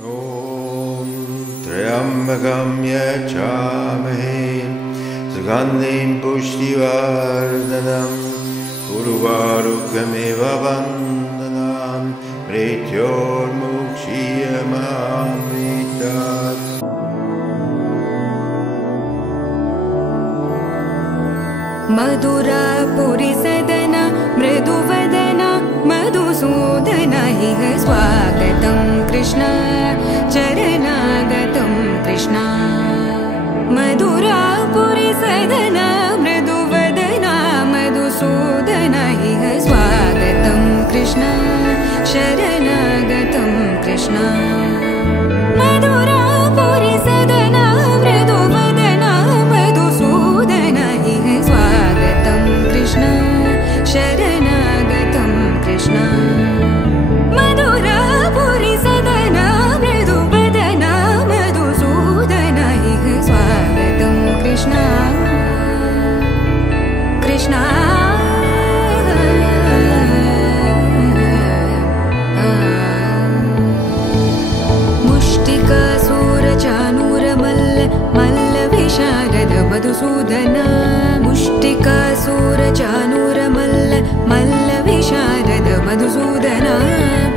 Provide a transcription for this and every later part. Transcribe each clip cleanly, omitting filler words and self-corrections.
ॐ त्र्यम्बकं यच्छामहे सुगन्धिं पुष्टिवर्धनम् उर्वारुकमेव वन्दनां मृत्योर्मुक्षीयमामृतात्। मधुरापुरी सदन मृदुवदन मधुसूदन इह स्वागतं कृष्ण चरणागतं कृष्ण। मधुरापुरी सदन मृदुवदन मधुसूदन इह स्वागतं कृष्ण शरणागतं कृष्ण। मधुरापुरी सदन मृदुवदन मधुसूदन इह स्वागतं कृष्ण शरणागतं कृष्ण। मधुरापुरी सदन मृदुवदन मधुसूदन इह स्वागतं कृष्ण कृष्ण। मुष्टिकासूरचानूरमल्ल मल्लविशारद मधुसूदन मुष्टिकासूरचानूरमल्ल मल्लविशारद मधुसूदन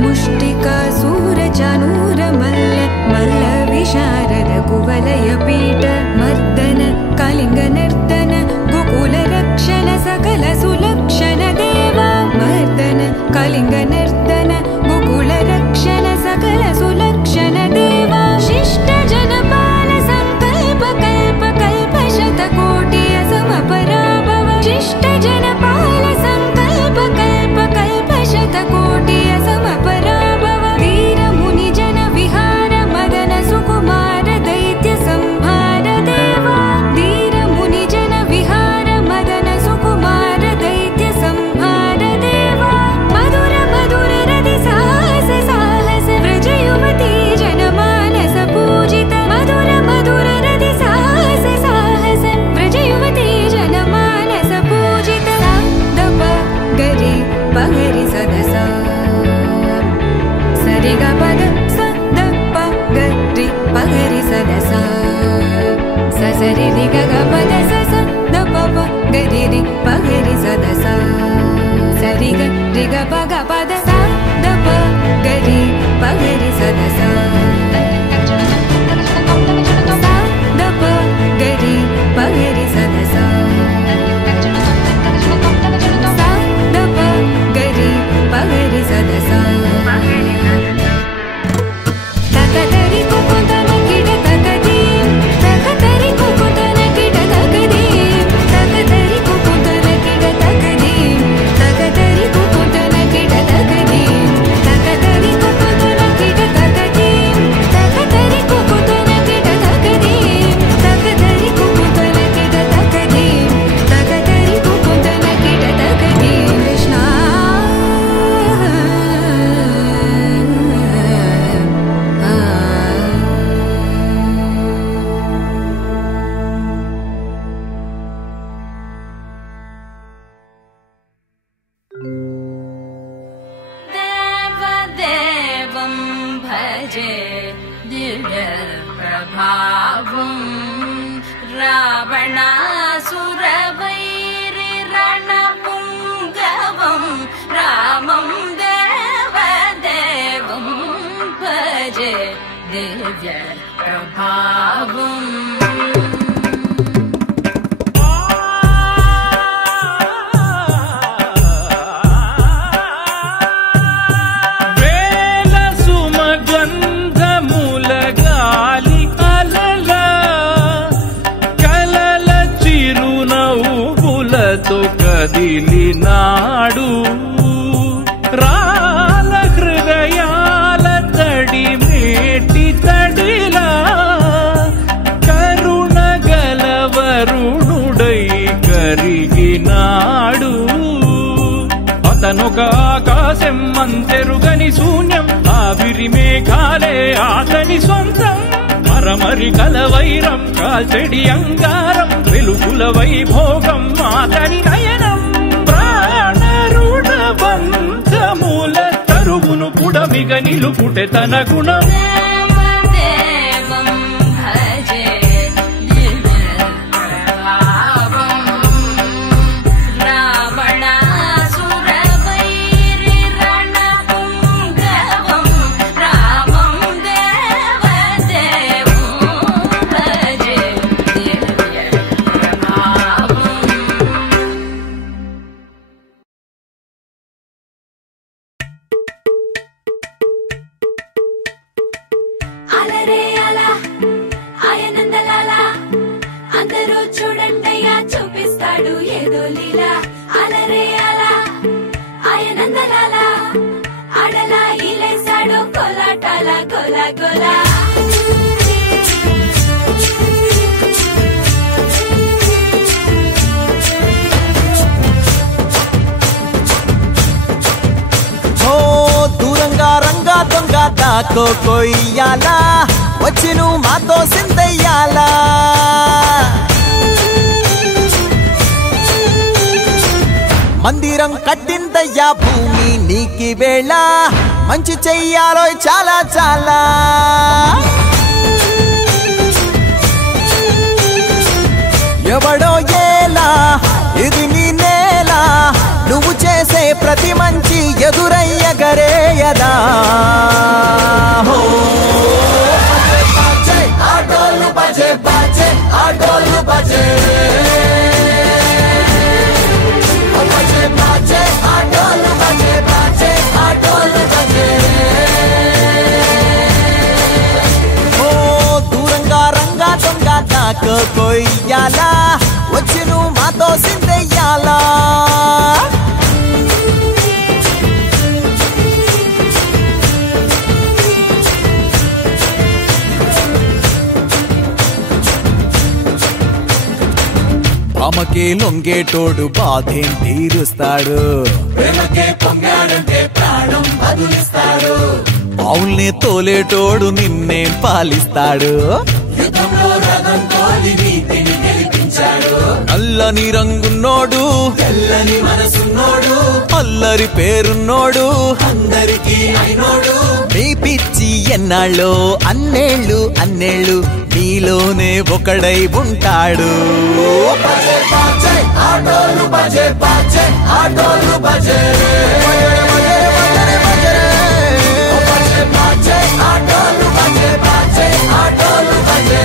मुष्टिकासूरचानूरमल्ल मल्लविशारद कुवलयपीठ मर्दन कलिङ्गनर्तन गोकुलरक्षण सकल सुलक्षण देवा मर्दन कलिङ्गनर्तन गोकुलरक्षण सकल सुलक्षण देवा। शिष्ट जनपाल संकल्प कल्प कल्प शतकोटि असमपराभव शिष्ट जनपाल संकल्प कल्प कल्प शतकोटि असमपराभव। वीर मुनि जन विहार मदन सुकुमार दैत्य संहार देवा वीर मुनि जन विहार मदन सुकुमार दैत्य संहार देवा। मधुर मधुर रति साहस साहस व्रज युवती जनमानस पूजित मधुर मधुर रति साहस साहस व्रज युवती जनमानस पूजित। दप गरि पगरि सदसा सरि ग पद स द प गरि पगरि सदसा स सरि रि ग ग पद स स द प प गरि रि पगरि सदसा सरि ग रि ग प ग पद स द प गरि पगरि सदसा स द प गरि पगरि सदसा स द प गरि पगरि सदसा। तकतरि कुकुतन किट तकदीं तकतरि कुकुतन किट तकदीं तकतरि कुकुतन किट तकदीं तकतरि कुकुतन किट तकदीं तकतरि कुकुतन किट तकदीं तकतरि कुकुतन किट तकदीं तकतरि कुकुतन किट तकदीं तकतरि कुकुतन किट तकदीं। कृष्ण देवदेवं भजे दिव्यप्रभावं रावणासुरवैरिरणपुङ्गवं रामं देवदेवं भजे दिव्यप्रभावम्। కదిలినాడు రాల హృదయాల తడి మేటి తడిలా కరుణ గలవరుణుడై కరిగినాడు. అతనొక ఆకాశం అంతెరుగని శూన్యం ఆవిరి మేఘాలే అతని సొంతం. మరమరి కలవైరం కాల్చెడి అంగారం వెలుగుల వైభోగం అతని నయనం. ప్రాణరుణ బంధముల తరువును పుడమిగ నిలుపుటె తన గుణం. గోలా గోలా దూరంగా రంగా దొంగ దాకో కొయ్యాలా వచ్చి నువ్వు మాతో సిందయ్యాలా మందిరం కట్టిందయ్యా భూమి నీకి వేళ మంచి చెయ్యాలో చాలా చాలా ఎవడో ఏలా ఇది నీ నేల నువ్వు చేసే ప్రతి మంచి ఎదురయ్యగరేయదా ఆటోలు బజే బజే ఆటోలు బజే ఆటోలు బజే బజే ఆటోలు బజే ఓ దూరంగా రంగా దొంగ దాకో కొయ్యాలా వచ్చి నువ్వు మాతో సిందయ్యాలా అమ్మకే లొంగేటోడు బాధేం తీరుస్తాడు ప్రేమకే పొంగాడంటే ప్రాణం బదులిస్తాడు అవుల్ని తోలేటోడు నిన్నేం పాలిస్తాడు యుద్ధంలో రథం తోలి నీతిని గెలిపించాడు నల్లని రంగున్నోడు తెల్లని మనసున్నోడు అల్లరి పేరున్నోడు అందరికీ అయినోడు నీ పిచ్చి ఎన్నాళ్ళో అన్నేళ్ళు అన్నేళ్ళు నీలోనే ఒకడై ఉంటాడు ఆటోలు బజే బజే ఆటోలు బజే ఆటోలు బజే బజే ఆటోలు బజే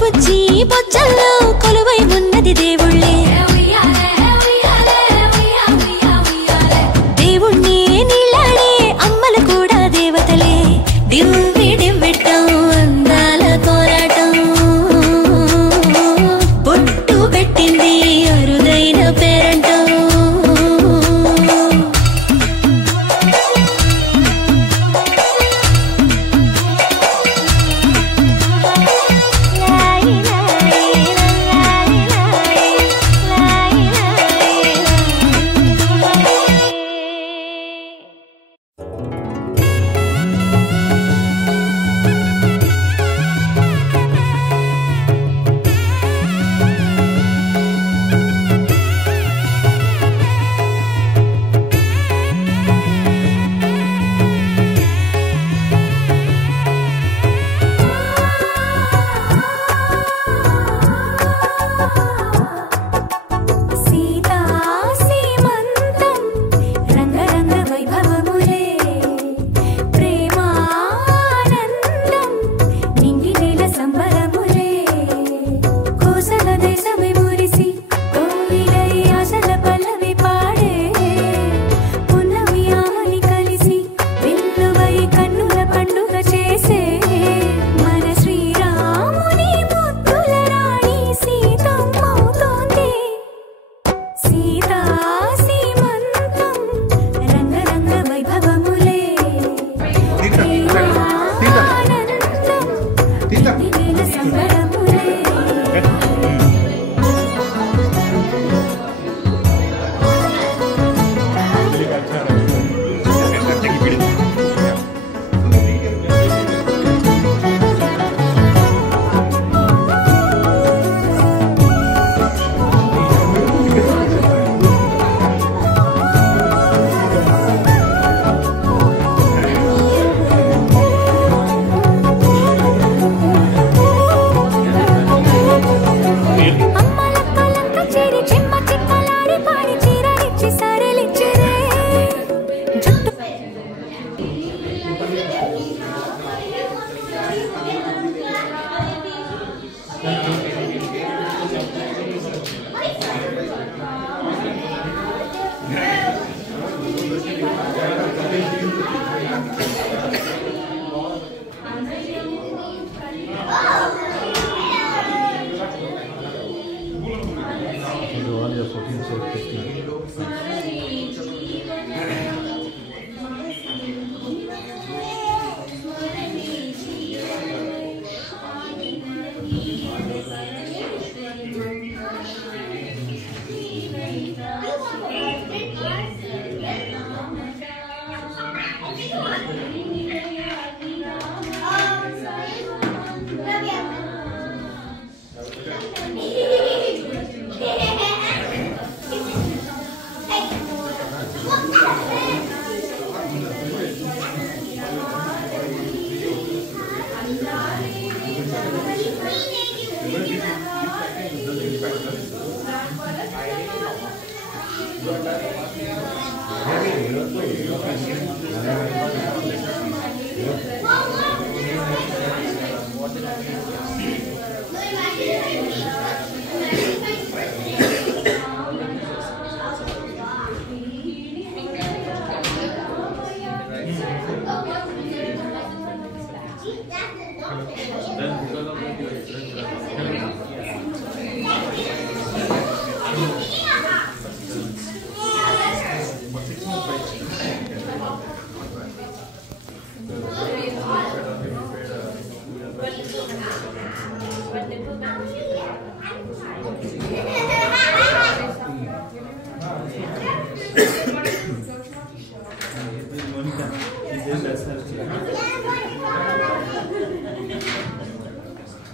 బుజ్జి బొజ్జల్లో కొలువై ఉన్నది దేవుళ్ళే దేవుణ్ణి నీళ్ళాడే అమ్మలు కూడా దేవతలే దివ్వి దివ్వెట్టం అందాల కోరాటం పొట్టు పెట్టింది అరుదైన పేరంటం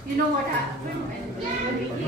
You know what happened?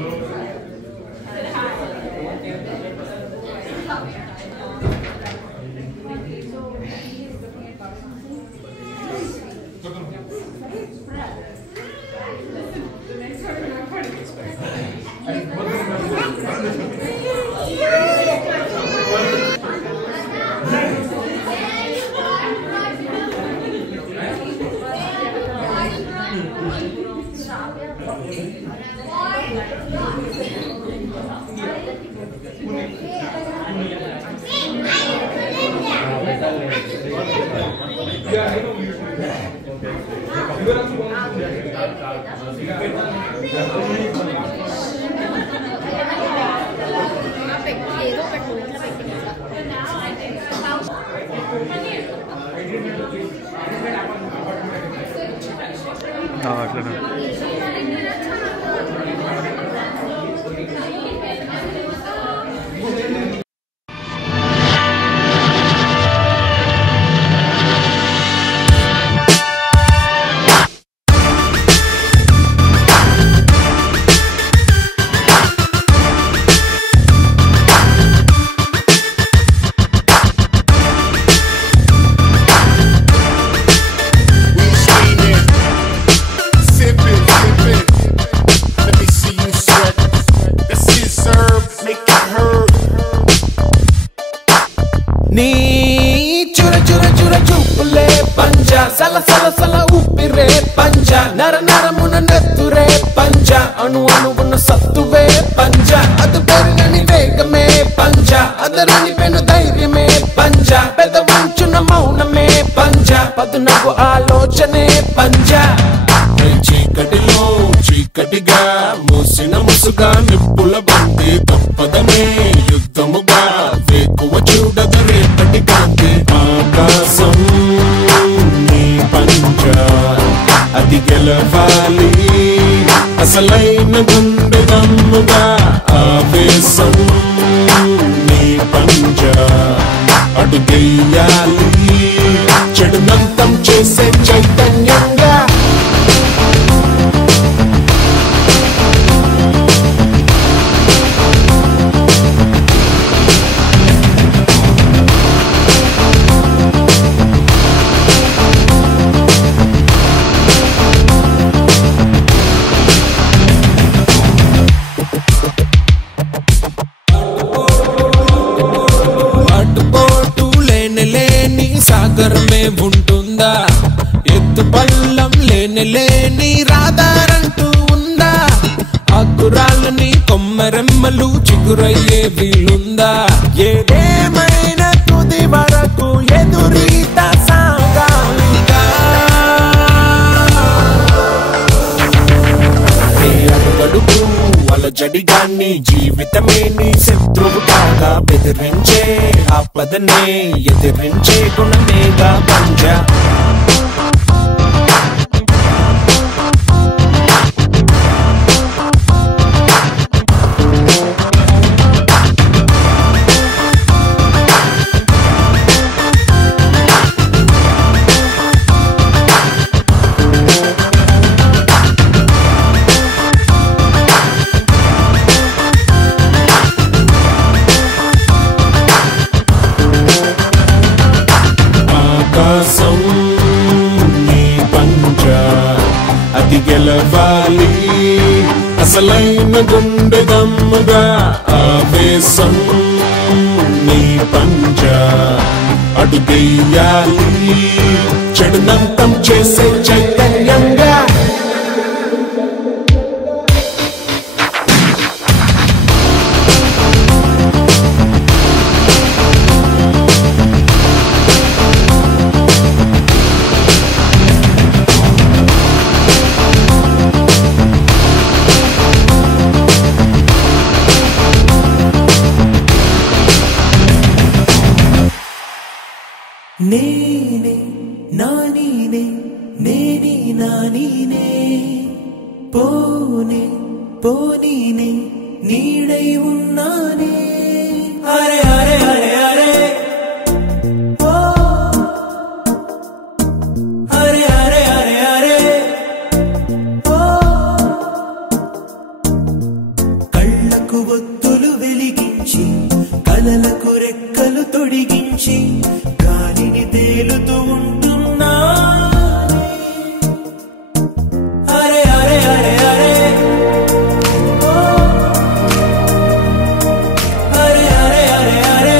ఎదిరించే గుణమేగా పంజా గెలవాలి అసలైన గుండె దమ్ముగా ఆవేశం నీ పంజా అడుగెయ్యాలి చెడునంతం చేసే చైతన్యంగా నేనే నానీనే నేని నానీనే పోనే పోనీనే నీడై ఉన్నానే అరే అరే అరే అరే ఓ అరే అరే అరే అరే ఓ కళ్ళకు ఒత్తులు వెలిగించి కలలకు రెక్కలు తొడిగించి గాలిని తేలుతూ ఉంటున్నా అరే అరే అరే అరే ఓ అరే అరే అరే అరే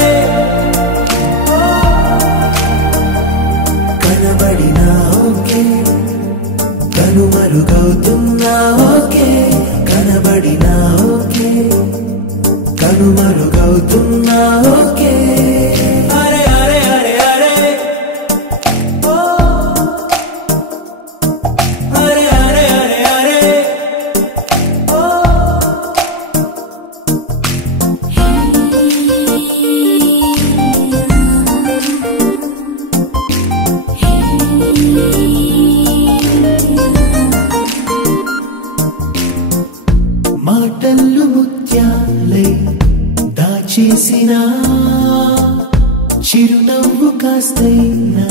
కనుమరుగవుతున్నా ఓకే అరే అరే అరే అరే ఓ అరే అరే అరే అరే ఓ మాటలు ముత్యాలై దాచేసిన చిరునవ్వు కాస్తైనా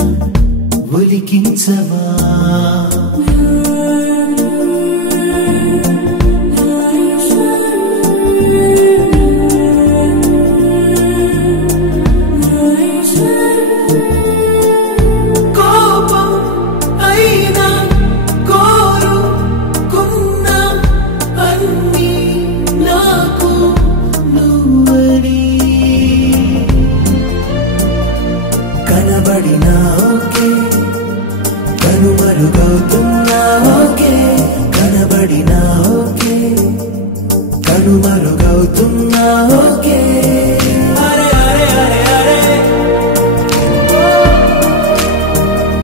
ఒలికించవా కోపం అయినా కోరుకున్నా అన్నీ నాకు నువ్వని కనబడినా ఓకే కనుమరుగవుతున్నా ఓకే కనబడినా ఓకే కనుమరుగవుతున్నా ఓకే